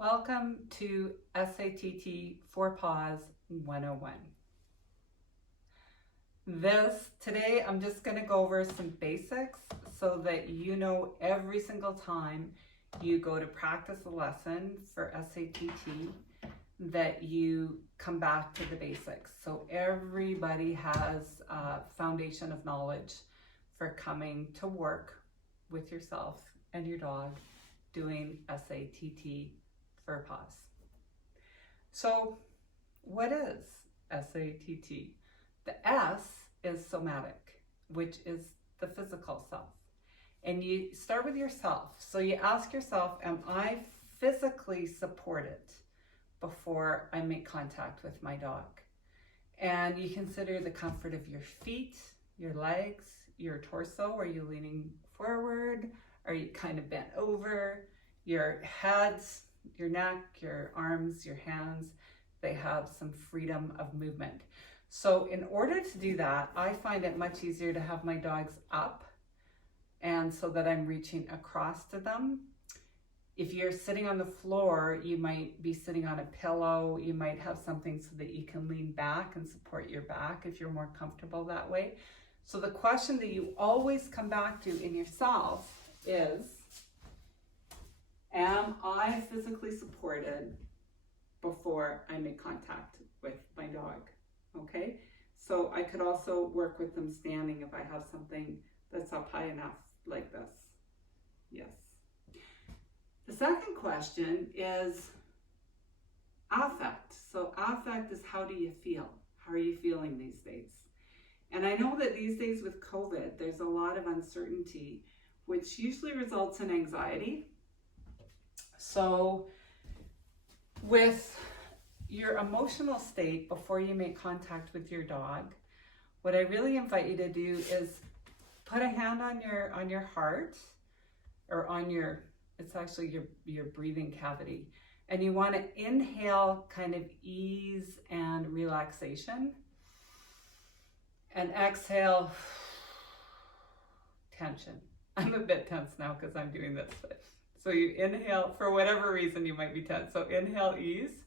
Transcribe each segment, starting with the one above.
Welcome to SATT for Paws 101. Today I'm just going to go over some basics so that you know every single time you go to practice a lesson for SATT that you come back to the basics. So everybody has a foundation of knowledge for coming to work with yourself and your dog doing SATT for paws. So what is SATT? The S is somatic, which is the physical self. And you start with yourself. So you ask yourself, am I physically supported before I make contact with my dog? And you consider the comfort of your feet, your legs, your torso. Are you leaning forward? Are you kind of bent over? Your head, your neck, your arms, your hands, they have some freedom of movement. So in order to do that, I find it much easier to have my dogs up and so that I'm reaching across to them. If you're sitting on the floor, you might be sitting on a pillow. You might have something so that you can lean back and support your back if you're more comfortable that way. So the question that you always come back to in yourself is, am I physically supported before I make contact with my dog? Okay, so I could also work with them standing if I have something that's up high enough like this. Yes. The second question is affect. So affect is, how do you feel? How are you feeling these days? And I know that these days with COVID, there's a lot of uncertainty, which usually results in anxiety. So with your emotional state before you make contact with your dog, what I really invite you to do is put a hand on your heart, or on your, it's actually your breathing cavity. And you want to inhale kind of ease and relaxation, and exhale tension. I'm a bit tense now because I'm doing this. So you inhale, for whatever reason you might be tense. So inhale ease,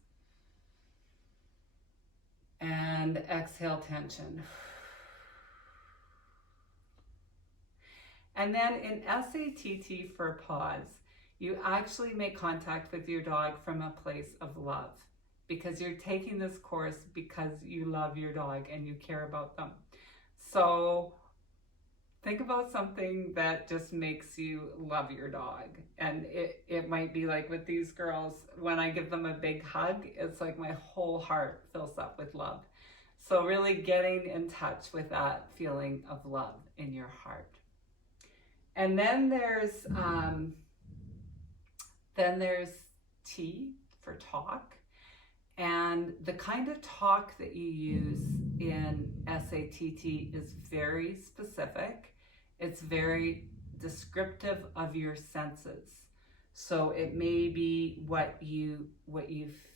and exhale tension. And then in SATT for paws, you actually make contact with your dog from a place of love, because you're taking this course because you love your dog and you care about them. So think about something that just makes you love your dog. And it might be like with these girls, when I give them a big hug, it's like my whole heart fills up with love. So really getting in touch with that feeling of love in your heart. And then there's T for talk. And the kind of talk that you use in SATT is very specific. It's very descriptive of your senses. So it may be what you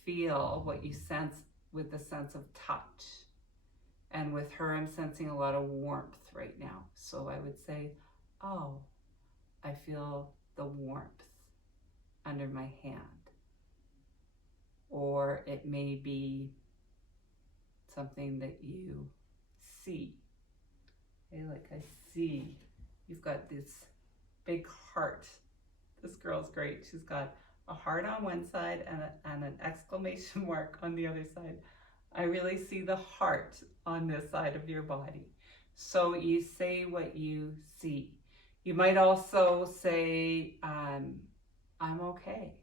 feel, what you sense with the sense of touch. And with her, I'm sensing a lot of warmth right now. So I would say, oh, I feel the warmth under my hand. Or it may be something that you see. Okay, like I see you've got this big heart. This girl's great. She's got a heart on one side and an exclamation mark on the other side. I really see the heart on this side of your body. So you say what you see. You might also say, I'm okay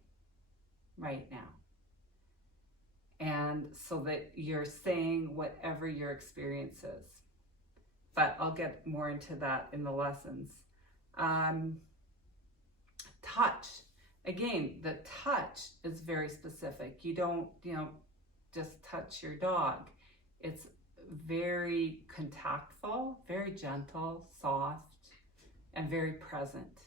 right now. And so that you're saying whatever your experience is. But I'll get more into that in the lessons. Touch. Again, the touch is very specific. You don't, just touch your dog. It's very contactful, very gentle, soft, and very present.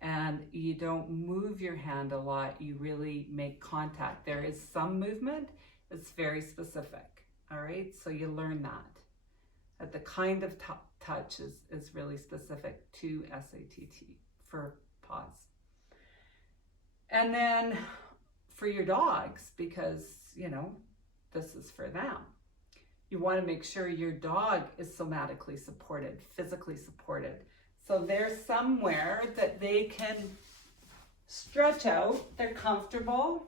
And you don't move your hand a lot, you really make contact. There is some movement, it's very specific, all right? So you learn that the kind of touch is really specific to SATT for paws. And then for your dogs because, you know, this is for them. You want to make sure your dog is somatically supported, physically supported. So they're somewhere that they can stretch out, they're comfortable.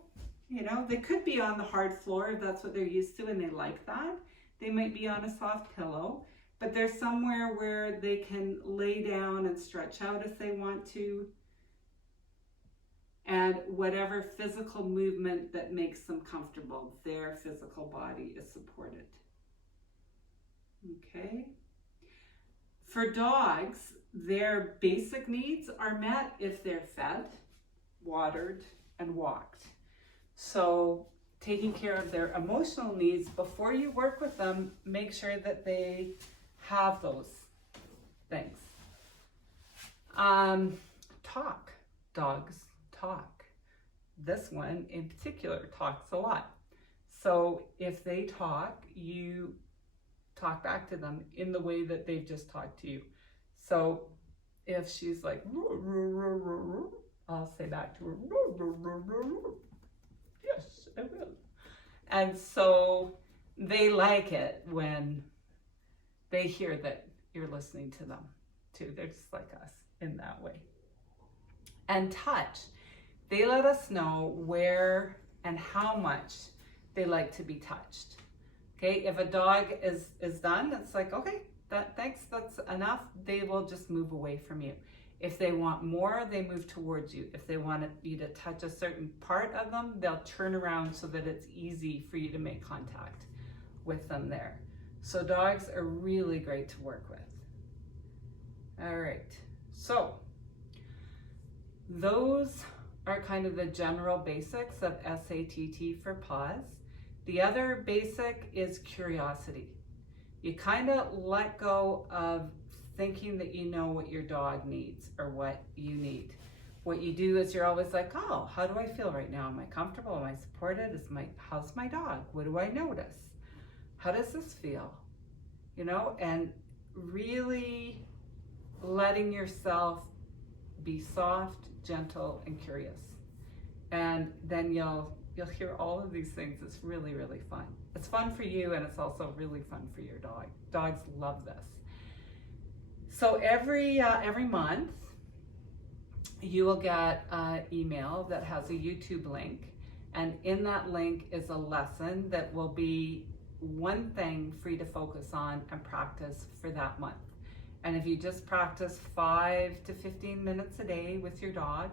You know, they could be on the hard floor if that's what they're used to and they like that. They might be on a soft pillow, but they're somewhere where they can lay down and stretch out if they want to. And whatever physical movement that makes them comfortable, their physical body is supported. Okay. For dogs, their basic needs are met if they're fed, watered, and walked. So taking care of their emotional needs before you work with them, make sure that they have those things. Talk. Dogs talk. This one in particular talks a lot. So if they talk, you talk back to them in the way that they've just talked to you. So if she's like, I'll say back to her, yes, I will. And so they like it when they hear that you're listening to them too. They're just like us in that way. And touch. They let us know where and how much they like to be touched. Okay, if a dog is done, it's like, okay, thanks, that's enough. They will just move away from you. If they want more, they move towards you. If they want you to touch a certain part of them, they'll turn around so that it's easy for you to make contact with them there. So dogs are really great to work with. All right, so those are kind of the general basics of SATT for paws. The other basic is curiosity. You kind of let go of thinking that you know what your dog needs or what you need. What you do is you're always like, oh, how do I feel right now? Am I comfortable? Am I supported? How's my dog? What do I notice? How does this feel? You know, and really letting yourself be soft, gentle, and curious. And then you'll hear all of these things. It's really, really fun. It's fun for you, and it's also really fun for your dog. Dogs love this. So every month, you will get an email that has a YouTube link, and in that link is a lesson that will be one thing for you to focus on and practice for that month. And if you just practice 5 to 15 minutes a day with your dog,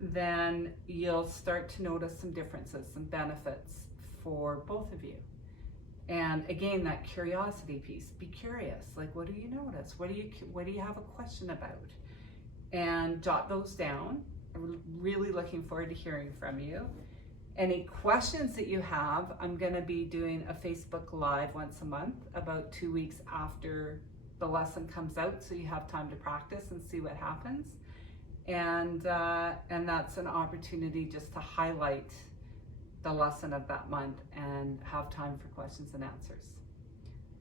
then you'll start to notice some differences, some benefits for both of you. And again, that curiosity piece, be curious. Like, what do you notice? What do you have a question about? And jot those down. I'm really looking forward to hearing from you. Any questions that you have, I'm gonna be doing a Facebook Live once a month, about 2 weeks after the lesson comes out, so you have time to practice and see what happens. And that's an opportunity just to highlight the lesson of that month and have time for questions and answers.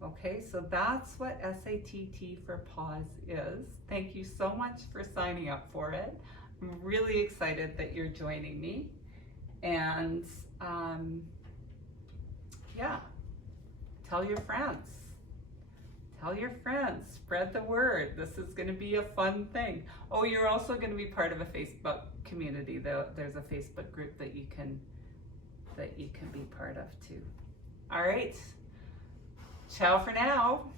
Okay, so that's what SATT for paws is. Thank you so much for signing up for it. I'm really excited that you're joining me. And yeah, tell your friends. Tell your friends, spread the word. This is going to be a fun thing. Oh, you're also going to be part of a Facebook community. There's a Facebook group that you can be part of too. All right. Ciao for now.